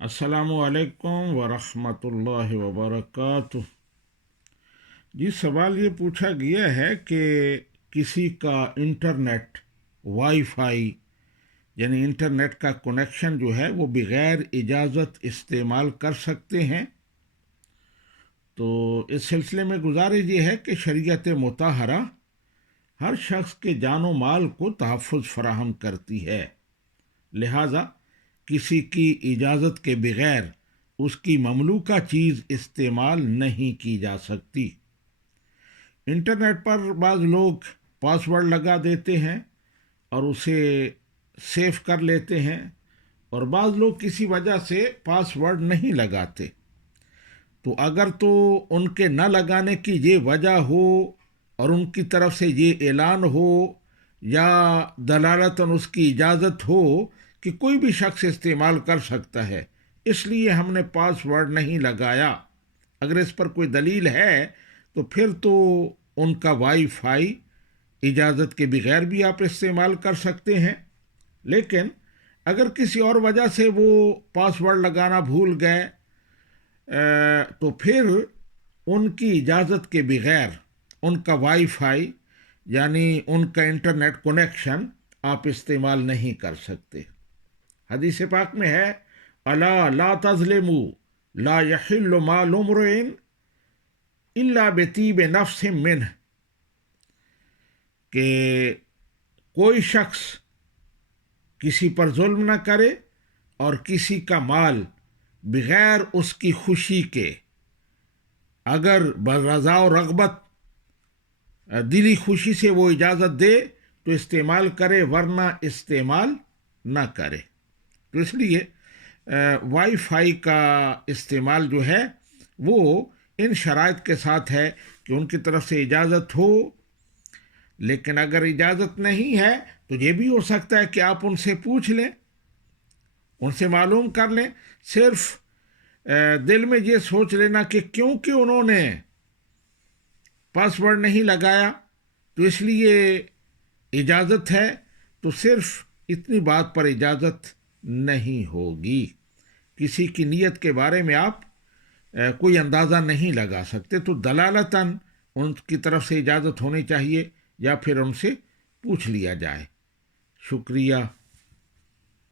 السلام علیکم ورحمۃ اللہ وبرکاتہ۔ جی، سوال یہ پوچھا گیا ہے کہ کسی کا انٹرنیٹ وائی فائی یعنی انٹرنیٹ کا کنیکشن جو ہے وہ بغیر اجازت استعمال کر سکتے ہیں؟ تو اس سلسلے میں گزارش یہ ہے کہ شریعت مطہرہ ہر شخص کے جان و مال کو تحفظ فراہم کرتی ہے، لہذا کسی کی اجازت کے بغیر اس کی مملوکہ چیز استعمال نہیں کی جا سکتی۔ انٹرنیٹ پر بعض لوگ پاس ورڈ لگا دیتے ہیں اور اسے سیو کر لیتے ہیں، اور بعض لوگ کسی وجہ سے پاس ورڈ نہیں لگاتے۔ تو اگر تو ان کے نہ لگانے کی یہ وجہ ہو اور ان کی طرف سے یہ اعلان ہو یا دلالتاً اس کی اجازت ہو کہ کوئی بھی شخص استعمال کر سکتا ہے، اس لیے ہم نے پاس ورڈ نہیں لگایا، اگر اس پر کوئی دلیل ہے تو پھر تو ان کا وائی فائی اجازت کے بغیر بھی آپ استعمال کر سکتے ہیں۔ لیکن اگر کسی اور وجہ سے وہ پاس ورڈ لگانا بھول گئے تو پھر ان کی اجازت کے بغیر ان کا وائی فائی یعنی ان کا انٹرنیٹ کنیکشن آپ استعمال نہیں کر سکتے۔ حدیث پاک میں ہے، الا لا تظلموا لا یحل مال امرئ الا بطیب نفس منہ، کہ کوئی شخص کسی پر ظلم نہ کرے اور کسی کا مال بغیر اس کی خوشی کے، اگر برضا و رغبت دلی خوشی سے وہ اجازت دے تو استعمال کرے، ورنہ استعمال نہ کرے۔ تو اس لیے وائی فائی کا استعمال جو ہے وہ ان شرائط کے ساتھ ہے کہ ان کی طرف سے اجازت ہو، لیکن اگر اجازت نہیں ہے تو یہ بھی ہو سکتا ہے کہ آپ ان سے پوچھ لیں، ان سے معلوم کر لیں، صرف دل میں یہ سوچ لینا کہ کیونکہ انہوں نے پاس ورڈ نہیں لگایا تو اس لیے اجازت ہے، تو صرف اتنی بات پر اجازت نہیں ہوگی۔ کسی کی نیت کے بارے میں آپ کوئی اندازہ نہیں لگا سکتے، تو دلالتاً ان کی طرف سے اجازت ہونی چاہیے یا پھر ان سے پوچھ لیا جائے۔ شکریہ۔